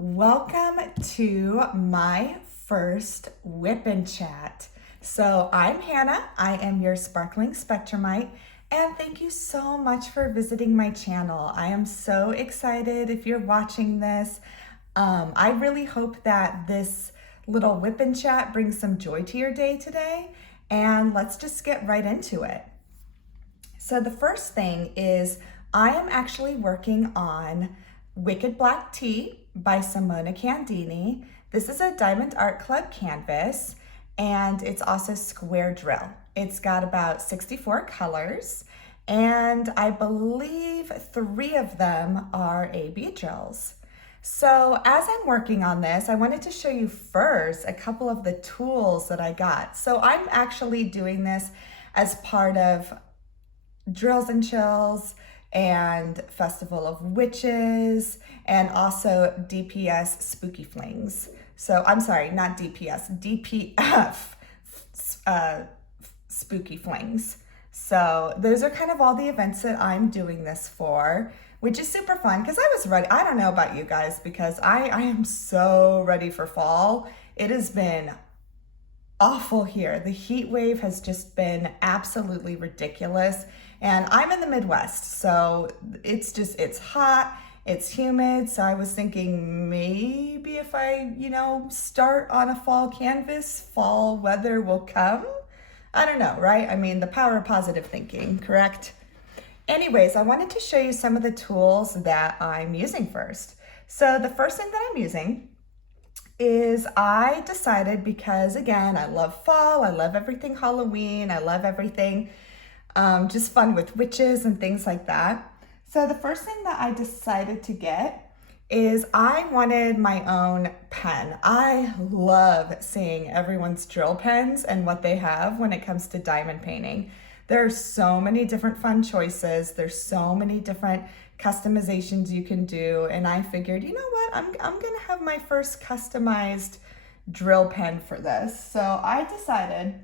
Welcome to my first WIP and Chat. So I'm Hannah, I am your sparkling spectrumite, and thank you so much for visiting my channel. I am so excited if you're watching this. I really hope that this little WIP and Chat brings some joy to your day today, and let's just get right into it. So the first thing is I am actually working on Wicked Black Tea by Simona Candini. This is a Diamond Art Club canvas, and it's also square drill. It's got about 64 colors, and I believe 3 of them are AB drills. So as I'm working on this, I wanted to show you first a couple of the tools that I got. So I'm actually doing this as part of Drills and Chills and Festival of Witches, and also DPS Spooky Flings. So I'm sorry, not DPS, DPF Spooky Flings. So those are kind of all the events that I'm doing this for, which is super fun because I was ready. I don't know about you guys, because I am so ready for fall. It has been awful here. The heat wave has just been absolutely ridiculous. And I'm in the Midwest, so it's hot, it's humid. So I was thinking maybe if I, start on a fall canvas, fall weather will come. I don't know, right? I mean, the power of positive thinking, correct? Anyways, I wanted to show you some of the tools that I'm using first. So the first thing that I'm using is I decided, because again, I love fall, I love everything Halloween, I love everything just fun with witches and things like that. So the first thing that I decided to get is I wanted my own pen. I love seeing everyone's drill pens and what they have when it comes to diamond painting. There are so many different fun choices. There's so many different customizations you can do. And I figured, you know what, I'm gonna have my first customized drill pen for this. So I decided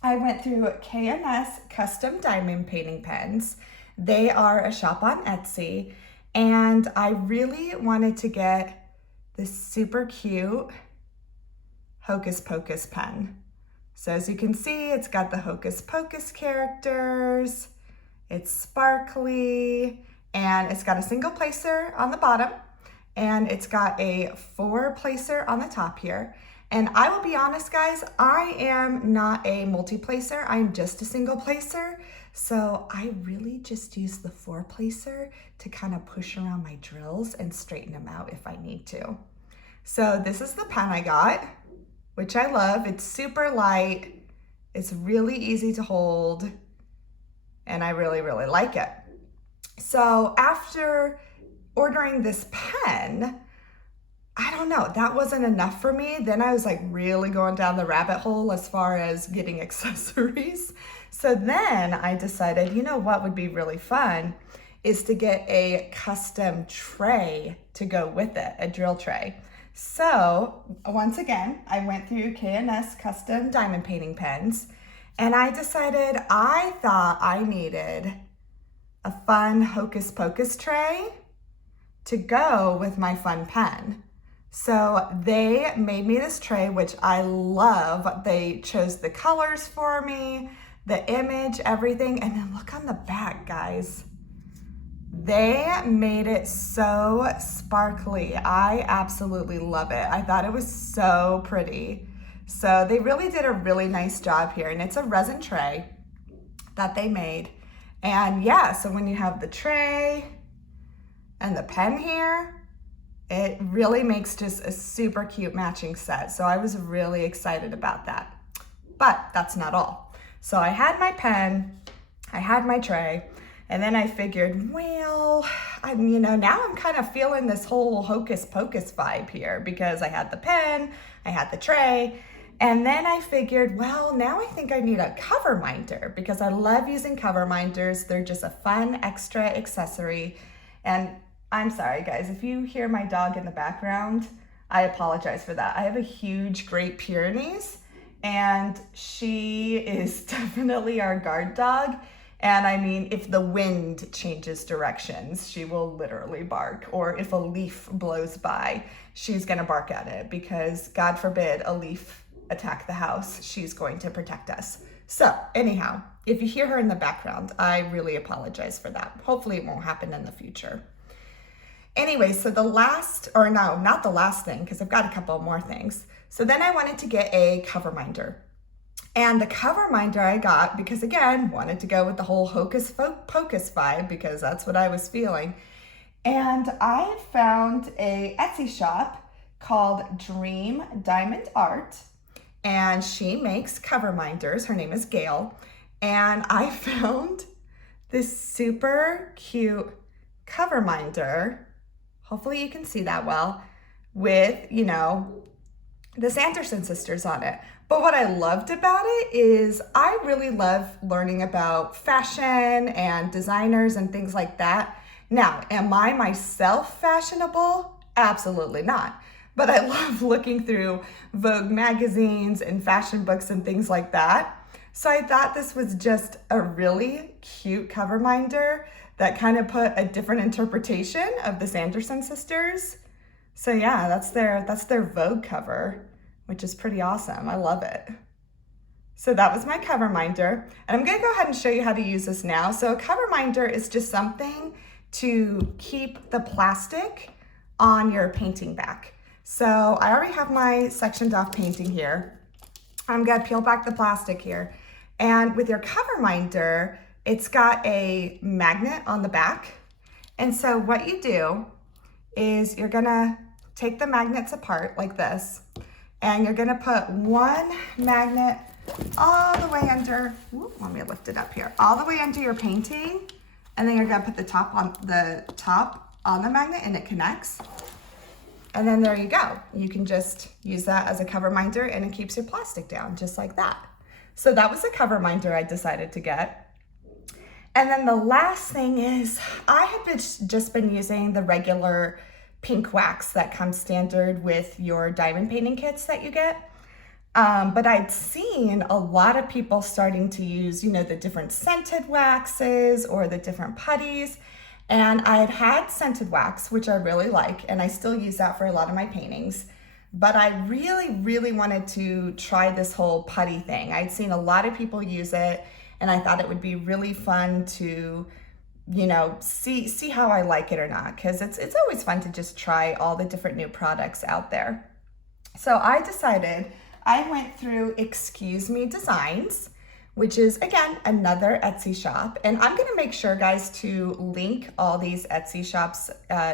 I went through K&S Custom Diamond Painting Pens. They are a shop on Etsy, and I really wanted to get this super cute Hocus Pocus pen. So as you can see, it's got the Hocus Pocus characters, it's sparkly, and it's got a single placer on the bottom, and it's got a 4 placer on the top here. And I will be honest, guys, I am not a multi-placer. I'm just a single placer. So I really just use the 4 placer to kind of push around my drills and straighten them out if I need to. So this is the pen I got, which I love. It's super light. It's really easy to hold, and I really, really like it. So after ordering this pen, I don't know, that wasn't enough for me. Then I was like really going down the rabbit hole as far as getting accessories. So then I decided, you know what would be really fun is to get a custom tray to go with it, a drill tray. So once again, I went through K&S Custom Diamond Painting Pens, and I decided I thought I needed a fun Hocus Pocus tray to go with my fun pen. So they made me this tray, which I love. They chose the colors for me, the image, everything. And then look on the back, guys. They made it so sparkly. I absolutely love it. I thought it was so pretty. So they really did a really nice job here. And it's a resin tray that they made. And yeah, so when you have the tray and the pen here, it really makes just a super cute matching set. So I was really excited about that. But that's not all. So I had my pen, I had my tray, and then I figured, well, now I'm kind of feeling this whole Hocus Pocus vibe here, because I had the pen, I had the tray, and then I figured, well, now I think I need a cover minder, because I love using cover minders. They're just a fun extra accessory. And I'm sorry, guys, if you hear my dog in the background, I apologize for that. I have a huge Great Pyrenees, and she is definitely our guard dog. And I mean, if the wind changes directions, she will literally bark. Or if a leaf blows by, she's gonna bark at it because God forbid a leaf attack the house, she's going to protect us. So anyhow, if you hear her in the background, I really apologize for that. Hopefully it won't happen in the future. Anyway, so the last, or no, not the last thing, because I've got a couple more things. So then I wanted to get a cover minder. And the cover minder I got, because again, wanted to go with the whole hocus pocus vibe, because that's what I was feeling. And I found a Etsy shop called Dream Diamond Art, and she makes cover minders. Her name is Gail. And I found this super cute cover minder. Hopefully you can see that well, with, you know, the Sanderson sisters on it. But what I loved about it is I really love learning about fashion and designers and things like that. Now, am I myself fashionable? Absolutely not. But I love looking through Vogue magazines and fashion books and things like that. So I thought this was just a really cute cover minder that kind of put a different interpretation of the Sanderson sisters. So yeah, that's their Vogue cover, which is pretty awesome. I love it. So that was my cover minder. And I'm gonna go ahead and show you how to use this now. So a cover minder is just something to keep the plastic on your painting back. So I already have my sectioned off painting here. I'm gonna peel back the plastic here. And with your cover minder, it's got a magnet on the back. And so what you do is you're gonna take the magnets apart like this, and you're gonna put one magnet all the way under, let me lift it up here, all the way under your painting, and then you're gonna put the top on the magnet and it connects. And then there you go. You can just use that as a cover minder and it keeps your plastic down just like that. So that was the cover minder I decided to get. And then the last thing is I have just been using the regular pink wax that comes standard with your diamond painting kits that you get. But I'd seen a lot of people starting to use, you know, the different scented waxes or the different putties. And I had scented wax, which I really like, and I still use that for a lot of my paintings. But I really, really wanted to try this whole putty thing. I'd seen a lot of people use it, and I thought it would be really fun to, you know, see how I like it or not, because it's always fun to just try all the different new products out there. So I decided, I went through Excuse Me Designs, which is, again, another Etsy shop. And I'm gonna make sure, guys, to link all these Etsy shops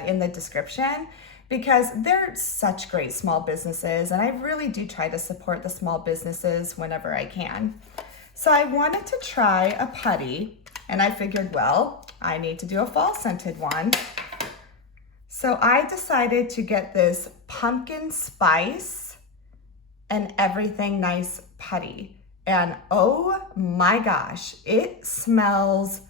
in the description, because they're such great small businesses, and I really do try to support the small businesses whenever I can. So I wanted to try a putty, and I figured, well, I need to do a fall scented one. So I decided to get this pumpkin spice and everything nice putty. And oh my gosh, it smells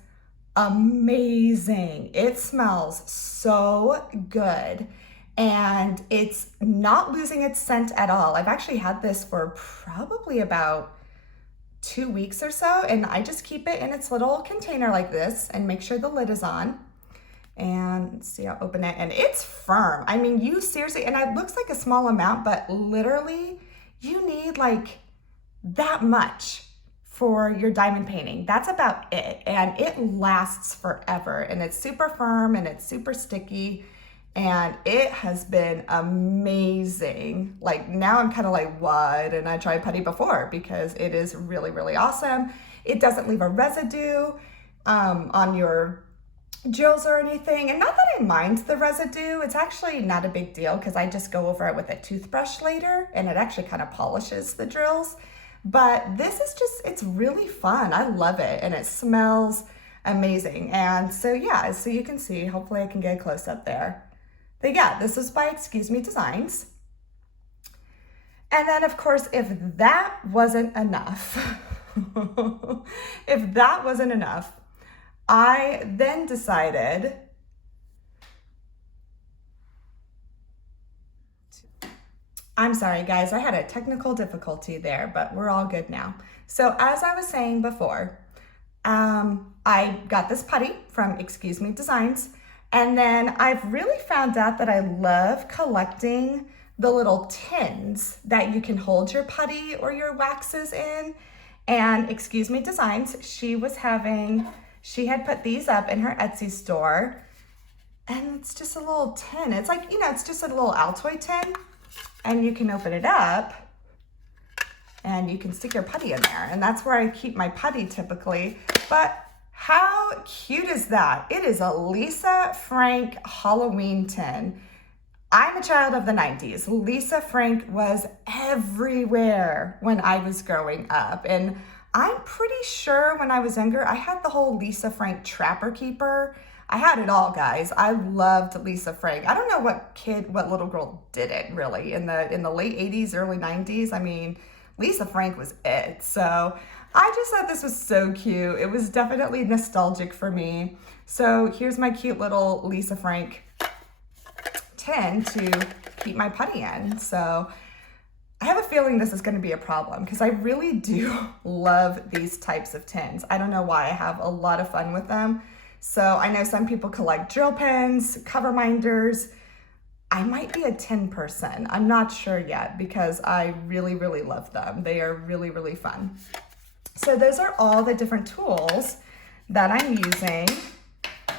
amazing. It smells so good. And it's not losing its scent at all. I've actually had this for probably about 2 weeks or so, and I just keep it in its little container like this and make sure the lid is on. And see, I'll open it, and it's firm. I mean, you seriously, and it looks like a small amount, but literally you need like that much for your diamond painting. That's about it. And it lasts forever, and it's super firm and it's super sticky, and it has been amazing. Like now I'm kind of like, why didn't I try putty before? Because it is really, really awesome. It doesn't leave a residue on your drills or anything. And not that I mind the residue, it's actually not a big deal because I just go over it with a toothbrush later and it actually kind of polishes the drills. But this is just, it's really fun. I love it, and it smells amazing. And so yeah, so you can see, hopefully I can get a close up there. But yeah, this is by Excuse Me Designs. And then of course, if that wasn't enough, I then decided I'm sorry guys, I had a technical difficulty there, but we're all good now. So as I was saying before, I got this putty from Excuse Me Designs. And then I've really found out that I love collecting the little tins that you can hold your putty or your waxes in. And Excuse Me Designs, she had put these up in her Etsy store. And it's just a little tin. It's like, it's just a little Altoid tin. And you can open it up and you can stick your putty in there. And that's where I keep my putty typically. But how cute is that? It is a Lisa Frank Halloween tin. I'm a child of the 90s. Lisa Frank was everywhere when I was growing up. And I'm pretty sure when I was younger, I had the whole Lisa Frank Trapper Keeper. I had it all, guys. I loved Lisa Frank. I don't know what little girl didn't really in the late 80s, early 90s. I mean, Lisa Frank was it. So I just thought this was so cute. It was definitely nostalgic for me. So here's my cute little Lisa Frank tin to keep my putty in. So I have a feeling this is going to be a problem because I really do love these types of tins. I don't know why. I have a lot of fun with them. So I know some people collect drill pins, cover minders. I might be a tin person. I'm not sure yet because I really, really love them. They are really, really fun. So those are all the different tools that I'm using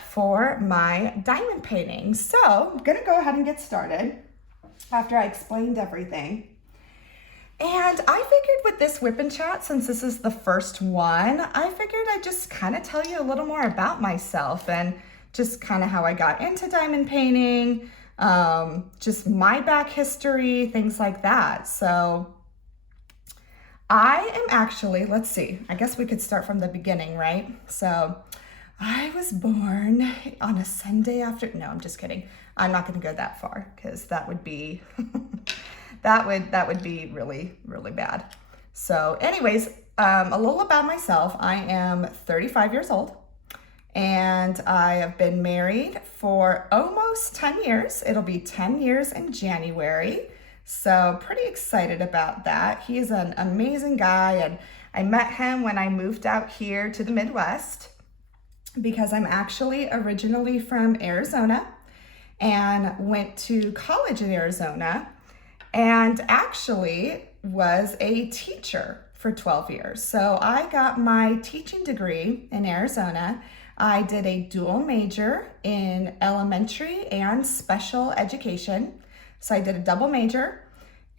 for my diamond painting. So I'm gonna go ahead and get started after I explained everything. And I figured with this WIP and Chat, since this is the first one, I figured I'd just kind of tell you a little more about myself and just kind of how I got into diamond painting, just my back history, things like that. So I am actually, let's see, I guess we could start from the beginning, right? So I was born on a Sunday after, no, I'm just kidding. I'm not going to go that far because that would be, that would be really, really bad. So anyways, a little about myself. I am 35 years old and I have been married for almost 10 years. It'll be 10 years in January. So pretty excited about that. He is an amazing guy and I met him when I moved out here to the Midwest because I'm actually originally from Arizona and went to college in Arizona and actually was a teacher for 12 years. So I got my teaching degree in Arizona. I did a dual major in elementary and special education. So I did a double major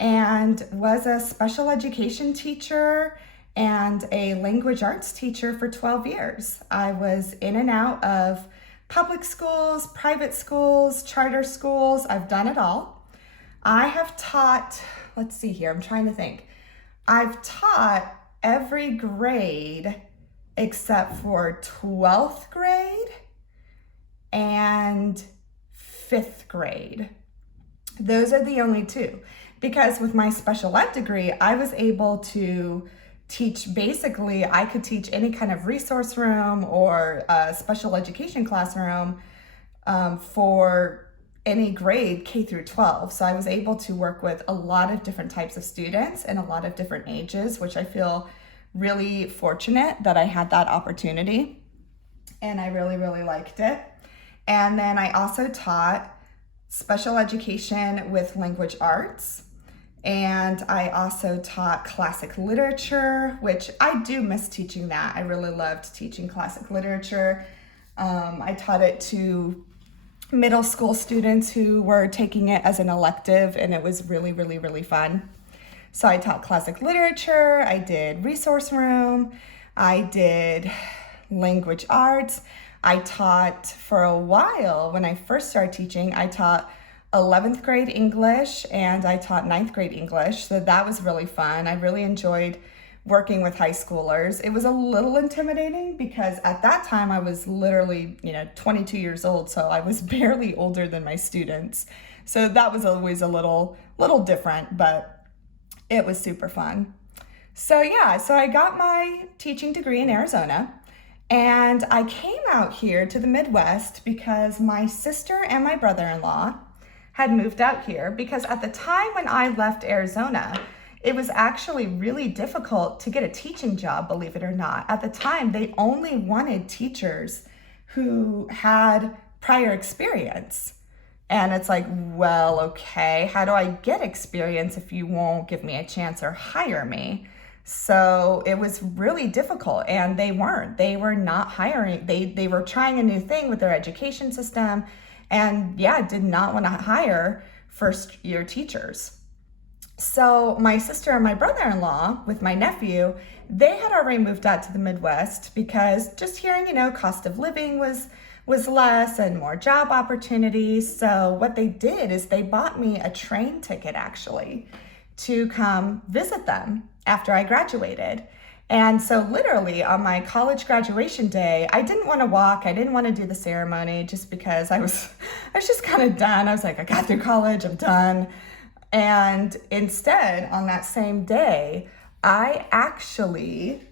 and was a special education teacher and a language arts teacher for 12 years. I was in and out of public schools, private schools, charter schools. I've done it all. I have taught, let's see here, I'm trying to think. I've taught every grade except for 12th grade and 5th grade. Those are the only two. Because with my special ed degree, I was able to teach, basically, I could teach any kind of resource room or a special education classroom for any grade K through 12. So I was able to work with a lot of different types of students and a lot of different ages, which I feel really fortunate that I had that opportunity. And I really, really liked it. And then I also taught special education with language arts. And I also taught classic literature, which I do miss teaching that. I really loved teaching classic literature. I taught it to middle school students who were taking it as an elective, and it was really, really, really fun. So I taught classic literature, I did resource room, I did language arts. I taught for a while, when I first started teaching, I taught 11th grade English and I taught 9th grade English. So that was really fun. I really enjoyed working with high schoolers. It was a little intimidating because at that time I was literally, 22 years old. So I was barely older than my students. So that was always a little different, but it was super fun. So yeah, so I got my teaching degree in Arizona. And I came out here to the Midwest because my sister and my brother-in-law had moved out here because at the time when I left Arizona, it was actually really difficult to get a teaching job, believe it or not. At the time, they only wanted teachers who had prior experience. And it's like, well, okay, how do I get experience if you won't give me a chance or hire me? So it was really difficult, and they were not hiring. They were trying a new thing with their education system, and yeah, did not want to hire first year teachers. So my sister and my brother-in-law with my nephew, they had already moved out to the Midwest because just hearing, cost of living was less and more job opportunities. So what they did is they bought me a train ticket actually to come visit them after I graduated. And so literally on my college graduation day, I didn't want to walk. I didn't want to do the ceremony just because I was just kind of done. I was like, I got through college, I'm done. And instead, on that same day, I actually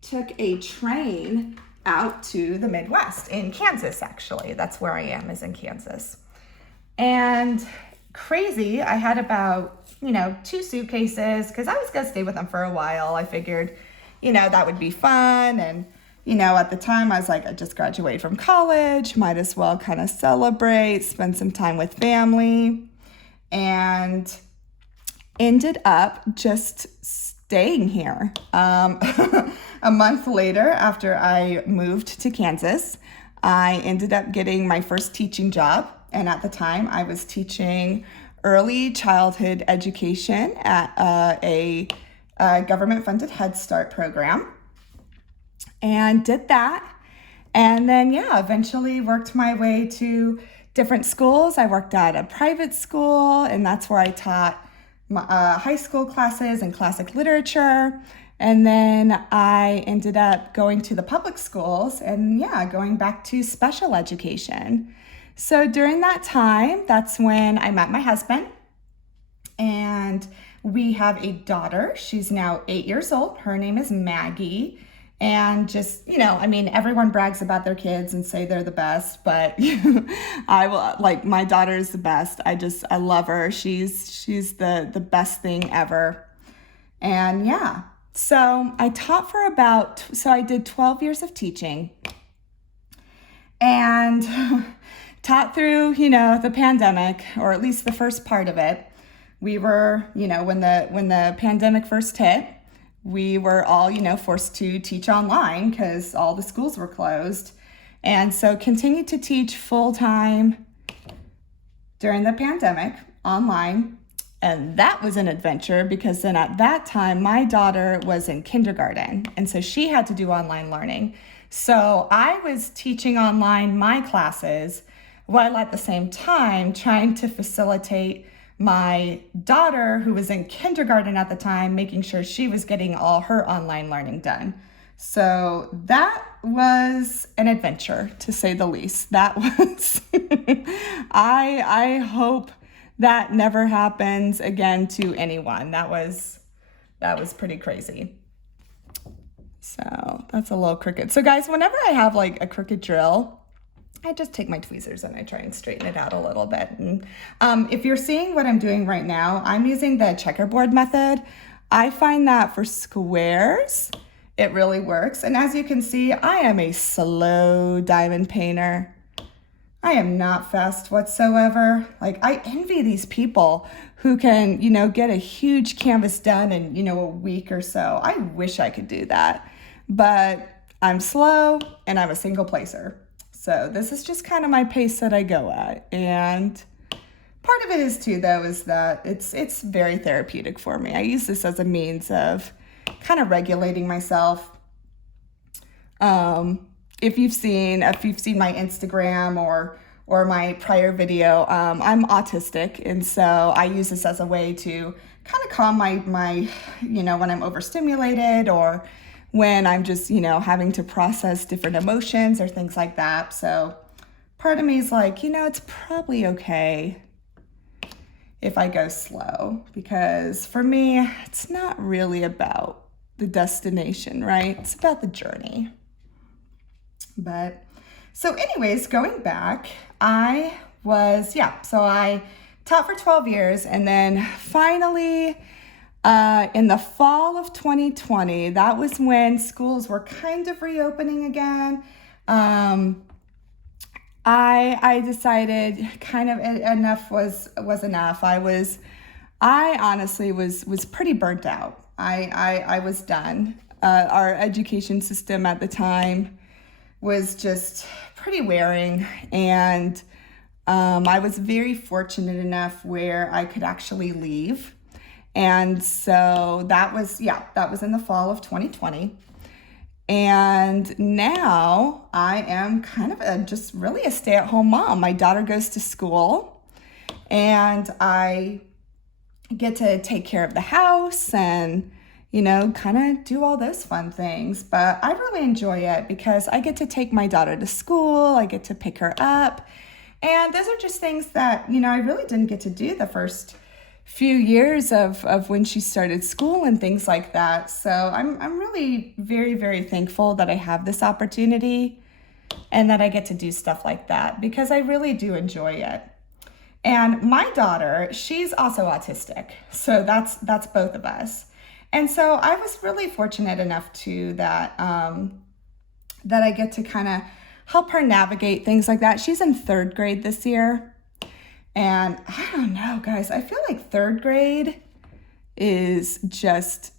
took a train out to the Midwest in Kansas, actually. That's where I am, is in Kansas. And crazy, I had about, 2 suitcases because I was going to stay with them for a while. I figured, that would be fun. And, at the time I was like, I just graduated from college, might as well kind of celebrate, spend some time with family. And ended up just staying here. A month later, after I moved to Kansas, I ended up getting my first teaching job. And at the time, I was teaching early childhood education at a government-funded Head Start program. And did that. And then, eventually worked my way to different schools. I worked at a private school, and that's where I taught high school classes and classic literature. And then I ended up going to the public schools and going back to special education. So during that time, that's when I met my husband, and we have a daughter. She's now 8 years old. Her name is Maggie. And just, everyone brags about their kids and say they're the best, but I will, like, my daughter is the best. I love her. She's the best thing ever. And so I taught so I did 12 years of teaching and taught through, the pandemic, or at least the first part of it. We were, when the pandemic first hit, we were all, forced to teach online because all the schools were closed. And so continued to teach full-time during the pandemic online. And that was an adventure because then at that time, my daughter was in kindergarten. And so she had to do online learning. So I was teaching online my classes while at the same time trying to facilitate my daughter, who was in kindergarten at the time, making sure she was getting all her online learning done. So that was an adventure, to say the least. That was, I hope that never happens again to anyone. That was pretty crazy. So that's a little crooked. So guys, whenever I have like a crooked drill, I just take my tweezers and I try and straighten it out a little bit. And if you're seeing what I'm doing right now, I'm using the checkerboard method. I find that for squares, it really works. And as you can see, I am a slow diamond painter. I am not fast whatsoever. Like, I envy these people who can, get a huge canvas done in, a week or so. I wish I could do that, but I'm slow and I'm a single placer. So this is just kind of my pace that I go at. And part of it is too, though, is that it's very therapeutic for me. I use this as a means of kind of regulating myself. If you've seen my Instagram or my prior video, I'm autistic. And so I use this as a way to kind of calm my when I'm overstimulated or when I'm just, having to process different emotions or things like that. So part of me is like, it's probably okay if I go slow, because for me, it's not really about the destination, right? It's about the journey. But so anyways, going back, so I taught for 12 years, and then finally In the fall of 2020, that was when schools were kind of reopening again. I decided kind of enough was enough. I honestly was pretty burnt out. I was done. Our education system at the time was just pretty wearing, and I was very fortunate enough where I could actually leave. And so that was in the fall of 2020. And now I am kind of just really a stay-at-home mom. My daughter goes to school, and I get to take care of the house and, kind of do all those fun things. But I really enjoy it because I get to take my daughter to school, I get to pick her up. And those are just things that, I really didn't get to do the first few years of when she started school and things like that. So I'm really very, very thankful that I have this opportunity and that I get to do stuff like that because I really do enjoy it. And my daughter, she's also autistic. So that's both of us. And so I was really fortunate enough too that I get to kind of help her navigate things like that. She's in 3rd grade this year. And I don't know, guys, I feel like 3rd grade is just,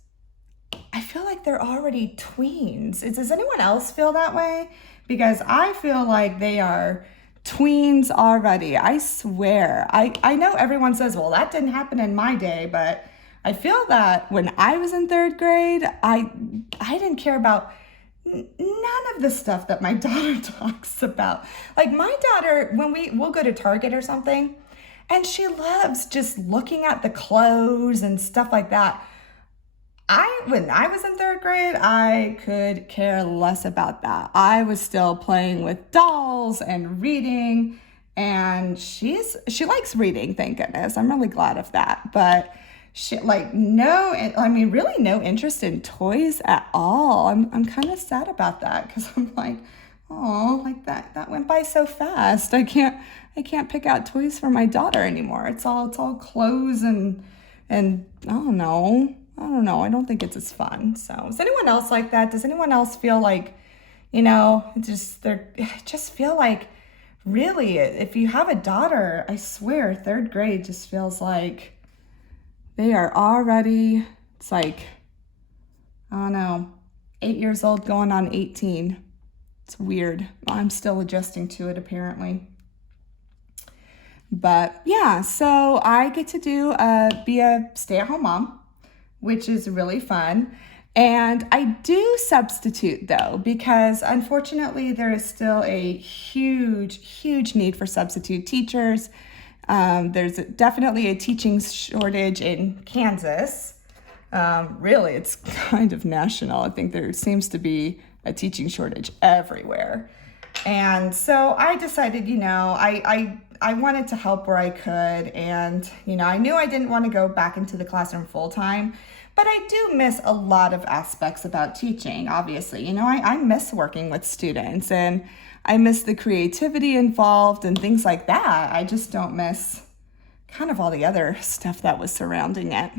I feel like they're already tweens. Does anyone else feel that way? Because I feel like they are tweens already. I swear. I know everyone says, well, that didn't happen in my day, but I feel that when I was in 3rd grade, I didn't care about none of the stuff that my daughter talks about. Like my daughter, when we'll go to Target or something, and she loves just looking at the clothes and stuff like that. When I was in 3rd grade, I could care less about that. I was still playing with dolls and reading, and she likes reading, thank goodness. I'm really glad of that. But she really no interest in toys at all. I'm kind of sad about that because I'm like, oh, like that went by so fast. I can't pick out toys for my daughter anymore. It's all clothes and I don't know. I don't think it's as fun. So is anyone else like that? Does anyone else feel like, just feel like really if you have a daughter, I swear 3rd grade just feels like they are already, it's like, I don't know, 8 years old going on 18. It's weird. I'm still adjusting to it apparently. But yeah, so I get to be a stay-at-home mom, which is really fun. And I do substitute though, because unfortunately there is still a huge, huge need for substitute teachers. There's definitely a teaching shortage in Kansas. Really, it's kind of national. I think there seems to be a teaching shortage everywhere. And so I decided, I wanted to help where I could. And, I knew I didn't want to go back into the classroom full time, but I do miss a lot of aspects about teaching, obviously. I miss working with students and I miss the creativity involved and things like that. I just don't miss kind of all the other stuff that was surrounding it.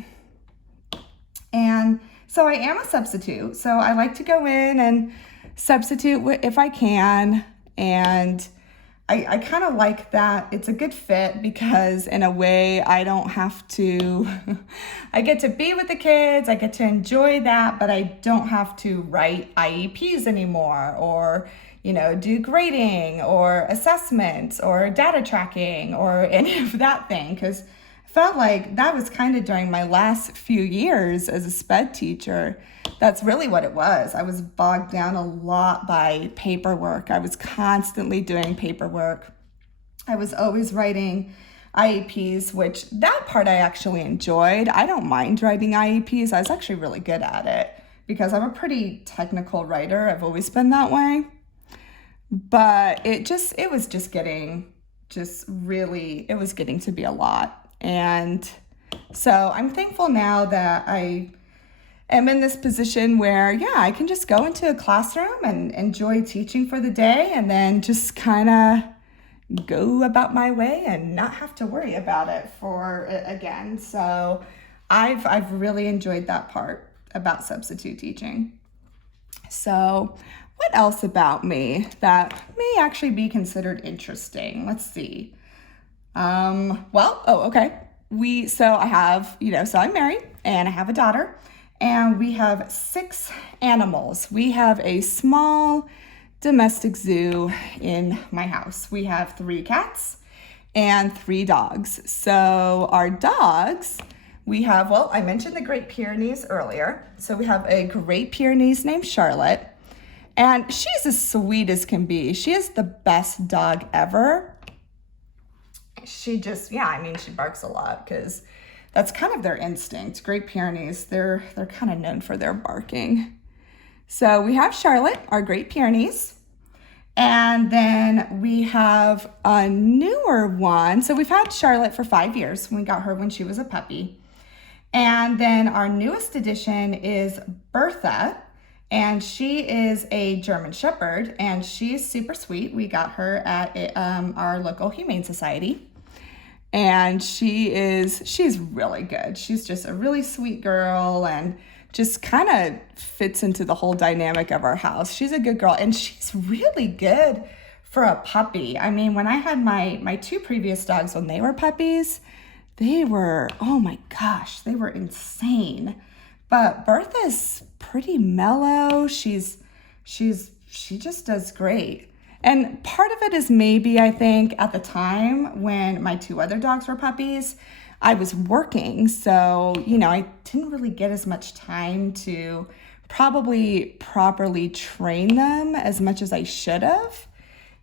And so I am a substitute. So I like to go in and substitute if I can. And I kind of like that. It's a good fit because in a way I don't have to, I get to be with the kids, I get to enjoy that, but I don't have to write IEPs anymore or, do grading or assessments or data tracking or any of that thing. Because I felt like that was kind of during my last few years as a SPED teacher. That's really what it was. I was bogged down a lot by paperwork. I was constantly doing paperwork. I was always writing IEPs, which that part I actually enjoyed. I don't mind writing IEPs. I was actually really good at it because I'm a pretty technical writer. I've always been that way. But it was getting to be a lot. And so I'm thankful now that I am in this position where, I can just go into a classroom and enjoy teaching for the day and then just kind of go about my way and not have to worry about it again. So I've really enjoyed that part about substitute teaching. So what else about me that may actually be considered interesting? Let's see. Okay. I have, so I'm married and I have a daughter and we have 6 animals. We have a small domestic zoo in my house. We have 3 cats and 3 dogs. So our dogs, we have, I mentioned the Great Pyrenees earlier. So we have a Great Pyrenees named Charlotte, and she's as sweet as can be. She is the best dog ever. She just, she barks a lot because that's kind of their instinct. Great Pyrenees, they're kind of known for their barking. So we have Charlotte, our Great Pyrenees. And then we have a newer one. So we've had Charlotte for 5 years. We got her when she was a puppy. And then our newest addition is Bertha. And she is a German Shepherd. And she's super sweet. We got her at our local Humane Society. And she's really good. She's just a really sweet girl and just kind of fits into the whole dynamic of our house. She's a good girl and she's really good for a puppy. I mean, when I had my 2 previous dogs, when they were puppies, they were, oh my gosh, they were insane. But Bertha's pretty mellow. She just does great. And part of it is maybe, I think, at the time when my 2 other dogs were puppies, I was working. So, I didn't really get as much time to probably properly train them as much as I should have.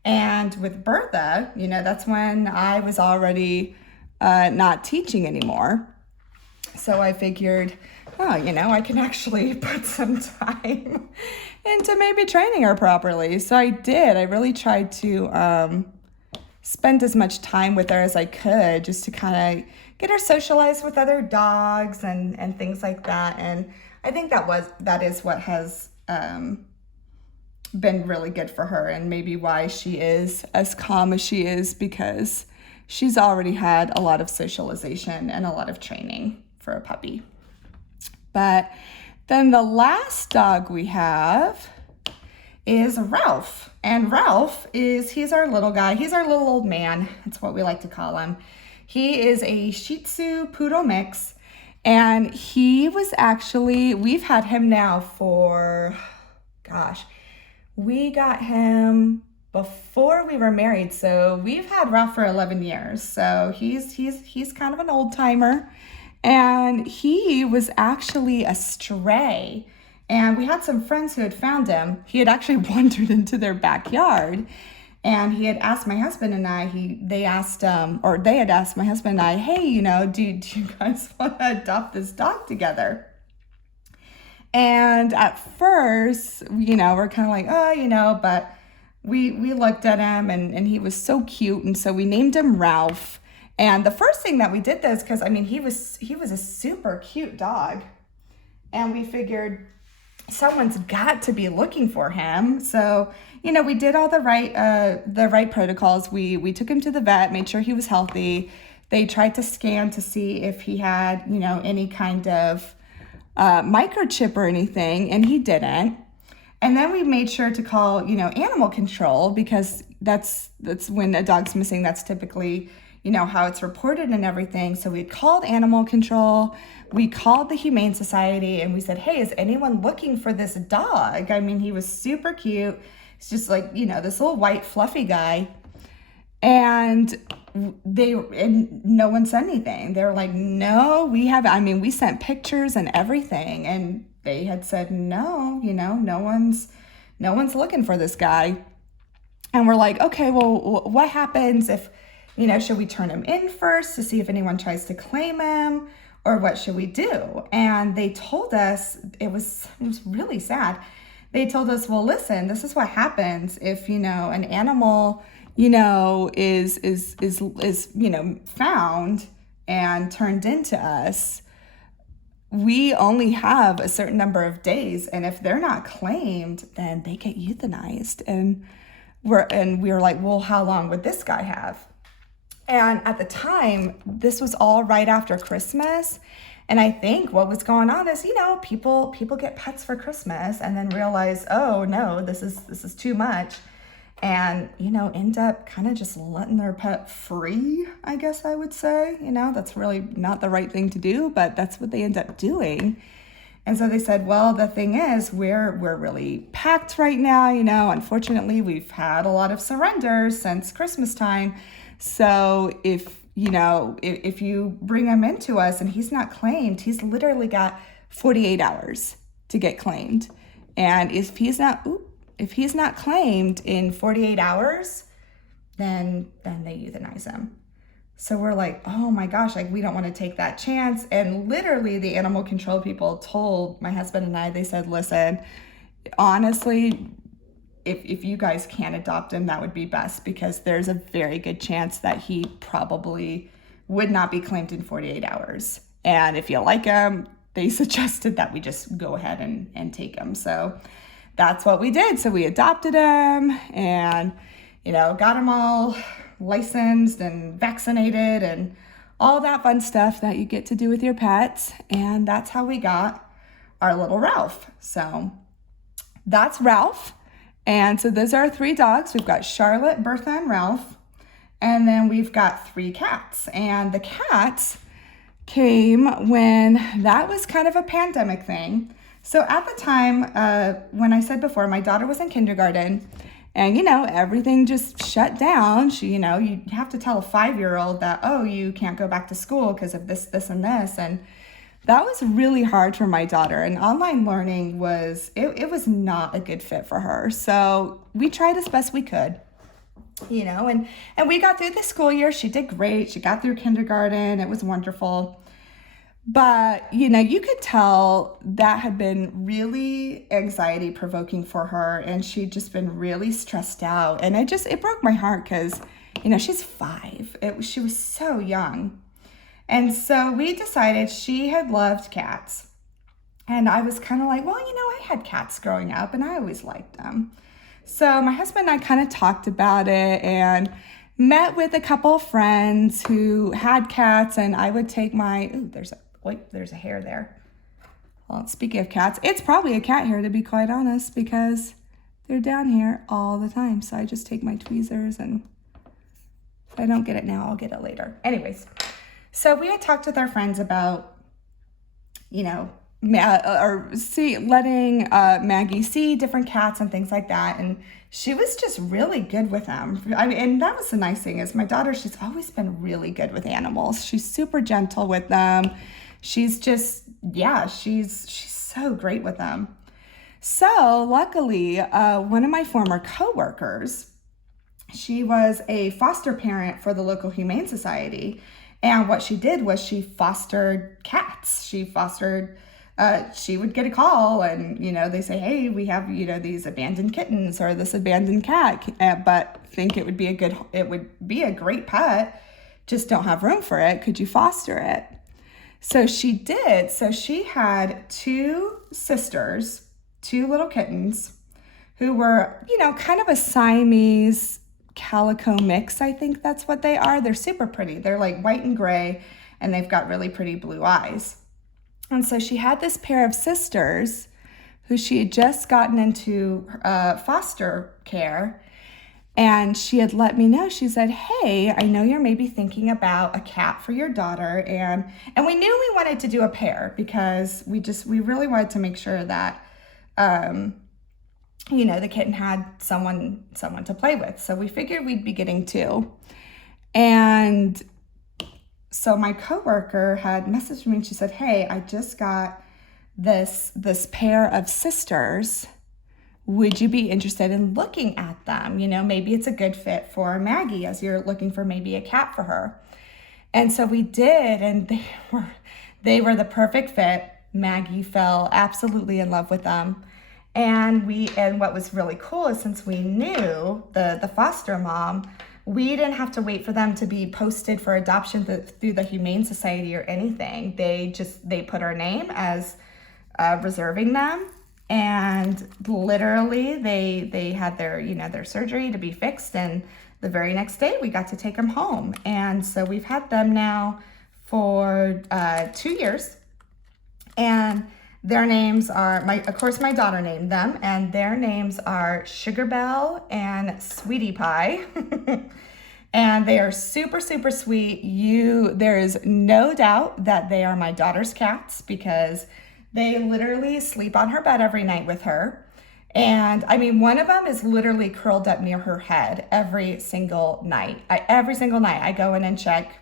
And with Bertha, that's when I was already not teaching anymore. So I figured, I can actually put some time into maybe training her properly. So I did. I really tried to spend as much time with her as I could just to kind of get her socialized with other dogs and things like that. And I think that is what has been really good for her and maybe why she is as calm as she is, because she's already had a lot of socialization and a lot of training for a puppy. But then the last dog we have is Ralph. And Ralph he's our little guy. He's our little old man. That's what we like to call him. He is a Shih Tzu Poodle mix. And we've had him now for, we got him before we were married. So we've had Ralph for 11 years. So he's kind of an old timer. And he was actually a stray. And we had some friends who had found him. He had actually wandered into their backyard. And he had asked my husband and I, they had asked my husband and I, hey, do you guys want to adopt this dog together? And at first, we're kind of like, but we looked at him and he was so cute. And so we named him Ralph. And the first thing that we did this, because he was a super cute dog, and we figured someone's got to be looking for him. So, we did all the right protocols. We took him to the vet, made sure he was healthy. They tried to scan to see if he had, any kind of microchip or anything, and he didn't. And then we made sure to call, animal control, because that's when a dog's missing. That's typically how it's reported and everything. So we called animal control, we called the Humane Society, and we said, hey, is anyone looking for this dog? I mean, he was super cute. It's just like, this little white fluffy guy. And no one said anything. They were like, no, we haven't. We sent pictures and everything. And they had said, no, no one's looking for this guy. And we're like, okay, well, what happens if, should we turn him in first to see if anyone tries to claim him, or what should we do? And they told us, it was really sad. They told us, well, listen, this is what happens if, an animal, is found and turned into us. We only have a certain number of days, and if they're not claimed, then they get euthanized. And we were like, well, how long would this guy have? And at the time, this was all right after Christmas. And I think what was going on is, people get pets for Christmas and then realize, oh no, this is too much. And, end up kind of just letting their pet free, I guess I would say. That's really not the right thing to do, but that's what they end up doing. And so they said, well, the thing is, we're really packed right now. Unfortunately, we've had a lot of surrenders since Christmas time. So if you bring him into us and he's not claimed, he's literally got 48 hours to get claimed. And if he's not claimed in 48 hours, then they euthanize him. So we're like, oh my gosh, we don't want to take that chance. And literally the animal control people told my husband and I, they said, listen, honestly, if you guys can adopt him, that would be best, because there's a very good chance that he probably would not be claimed in 48 hours. And if you like him, they suggested that we just go ahead and take him. So that's what we did. So we adopted him and, got him all licensed and vaccinated and all that fun stuff that you get to do with your pets. And that's how we got our little Ralph. So that's Ralph. And so those are our 3 dogs. We've got Charlotte, Bertha, and Ralph. And then we've got 3 cats. And the cats came when that was kind of a pandemic thing. So at the time, when I said before, my daughter was in kindergarten, and, everything just shut down. You have to tell a 5-year-old that, oh, you can't go back to school because of this, this, and this. And that was really hard for my daughter. And online learning it was not a good fit for her. So we tried as best we could, and we got through the school year. She did great. She got through kindergarten. It was wonderful. But, you could tell that had been really anxiety provoking for her, and she'd just been really stressed out. And it broke my heart because, she's 5. She was so young. And so we decided she had loved cats. And I was kind of like, well, I had cats growing up and I always liked them. So my husband and I kind of talked about it and met with a couple of friends who had cats, and I would take there's a hair there. Well, speaking of cats, it's probably a cat hair, to be quite honest, because they're down here all the time. So I just take my tweezers, and if I don't get it now, I'll get it later. Anyways, so we had talked with our friends about, letting Maggie see different cats and things like that. And she was just really good with them. And that was the nice thing is my daughter, she's always been really good with animals. She's super gentle with them. She's just, she's so great with them. So luckily, one of my former coworkers, she was a foster parent for the local Humane Society. And what she did was she fostered cats. She would get a call and, they say, hey, we have, these abandoned kittens or this abandoned cat, but think it would be a great pet, just don't have room for it. Could you foster it? So she did. So she had 2 sisters, 2 little kittens who were, kind of a Siamese calico mix. I think that's what they are. They're super pretty. They're like white and gray, and they've got really pretty blue eyes. And so she had this pair of sisters who she had just gotten into foster care. And she had let me know, she said, hey, I know you're maybe thinking about a cat for your daughter. And we knew we wanted to do a pair because we really wanted to make sure that, the kitten had someone to play with. So we figured we'd be getting 2. And so my coworker had messaged me and she said, hey, I just got this pair of sisters. Would you be interested in looking at them? Maybe it's a good fit for Maggie as you're looking for maybe a cat for her. And so we did, and they were the perfect fit. Maggie fell absolutely in love with them. And what was really cool is since we knew the foster mom, we didn't have to wait for them to be posted for adoption through the Humane Society or anything. They put our name as reserving them. And literally they had their surgery to be fixed, and the very next day we got to take them home. And so we've had them now for 2 years. And their names are, of course, my daughter named them, and their names are Sugar Belle and Sweetie Pie. And they are super, super sweet. There is no doubt that they are my daughter's cats because they literally sleep on her bed every night with her. And I mean, one of them is literally curled up near her head every single night. Every single night I go in and check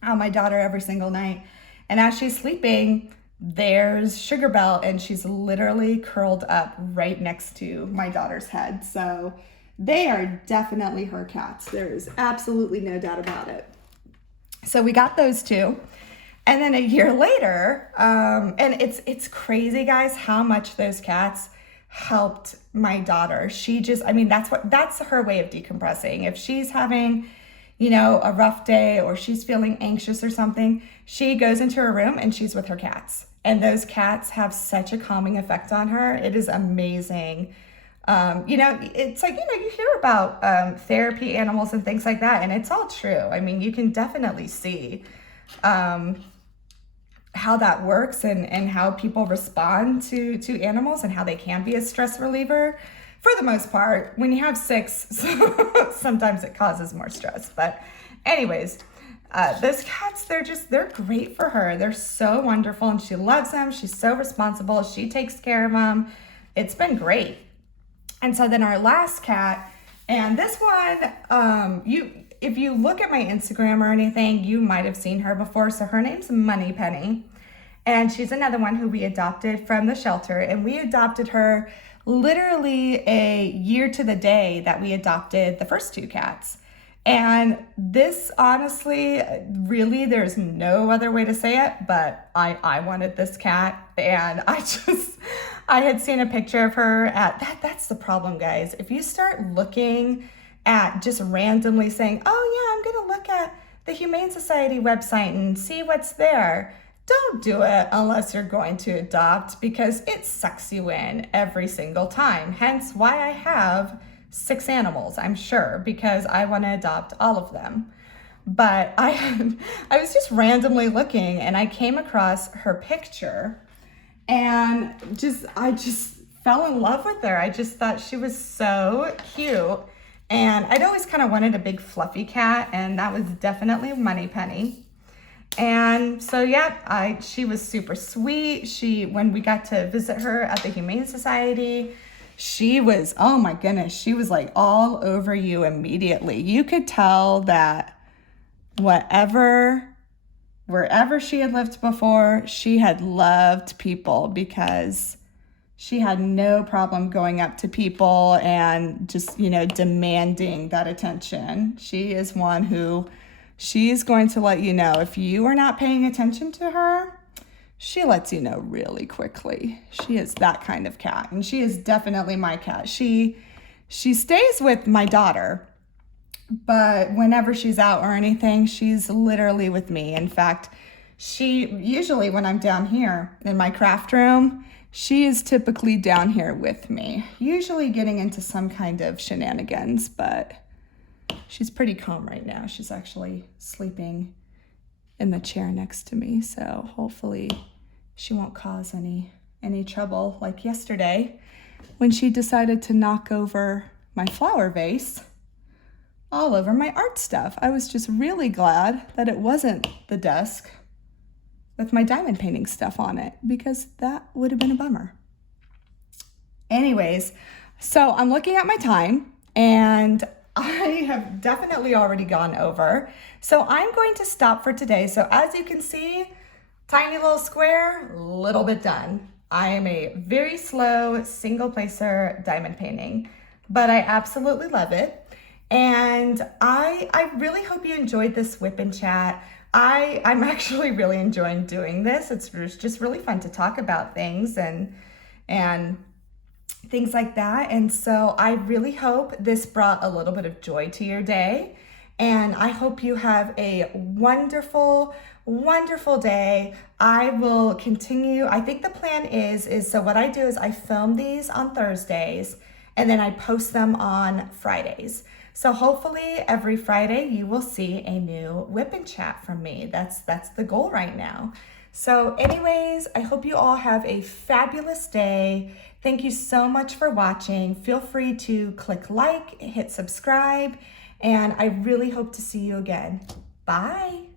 on my daughter every single night. And as she's sleeping, there's Sugar Belle, and she's literally curled up right next to my daughter's head. So they are definitely her cats. There is absolutely no doubt about it. So we got those two. And then a year later, and it's crazy, guys, how much those cats helped my daughter. That's her way of decompressing. If she's having, a rough day or she's feeling anxious or something, she goes into her room and she's with her cats. And those cats have such a calming effect on her. It is amazing. It's like, you hear about therapy animals and things like that, and it's all true. I mean, you can definitely see how that works and how people respond to animals and how they can be a stress reliever. For the most part, when you have 6, sometimes it causes more stress. But anyways, those cats, they're great for her. They're so wonderful, and she loves them. She's so responsible. She takes care of them. It's been great. And so then our last cat, and this one, if you look at my Instagram or anything, you might have seen her before. So her name's Moneypenny, and she's another one who we adopted from the shelter, and we adopted her literally a year to the day that we adopted the first 2 cats. And this, honestly, really, there's no other way to say it, but I wanted this cat, and I had seen a picture of her that's the problem, guys. If you start looking at just randomly saying, oh yeah, I'm gonna look at the Humane Society website and see what's there, don't do it unless you're going to adopt, because it sucks you in every single time. Hence why I have 6 animals, I'm sure, because I want to adopt all of them. But I was just randomly looking, and I came across her picture, and I just fell in love with her. I just thought she was so cute, and I'd always kind of wanted a big fluffy cat, and that was definitely Moneypenny. And so yeah, she was super sweet. When we got to visit her at the Humane Society, she was, oh my goodness, she was like all over you immediately. You could tell that wherever she had lived before, she had loved people, because she had no problem going up to people and just, demanding that attention. She is one who, she's going to let you know if you are not paying attention to her. She lets you know really quickly. She is that kind of cat, and she is definitely my cat. She stays with my daughter, but whenever she's out or anything, she's literally with me. In fact, she usually, when I'm down here in my craft room, she is typically down here with me, usually getting into some kind of shenanigans, but she's pretty calm right now. She's actually sleeping in the chair next to me, so hopefully she won't cause any trouble like yesterday when she decided to knock over my flower vase all over my art stuff. I was just really glad that it wasn't the desk with my diamond painting stuff on it, because that would have been a bummer. Anyways, so I'm looking at my time, and I have definitely already gone over. So I'm going to stop for today. So as you can see, tiny little square, little bit done. I am a very slow single placer diamond painting, but I absolutely love it. And I really hope you enjoyed this WIP and Chat. I'm actually really enjoying doing this. It's just really fun to talk about things and things like that. And so I really hope this brought a little bit of joy to your day. And I hope you have a wonderful, wonderful day. I will continue. I think the plan is so what I do is I film these on Thursdays, and then I post them on Fridays. So hopefully every Friday you will see a new WIP and Chat from me. That's the goal right now. So anyways, I hope you all have a fabulous day. Thank you so much for watching. Feel free to click like, hit subscribe, and I really hope to see you again. Bye.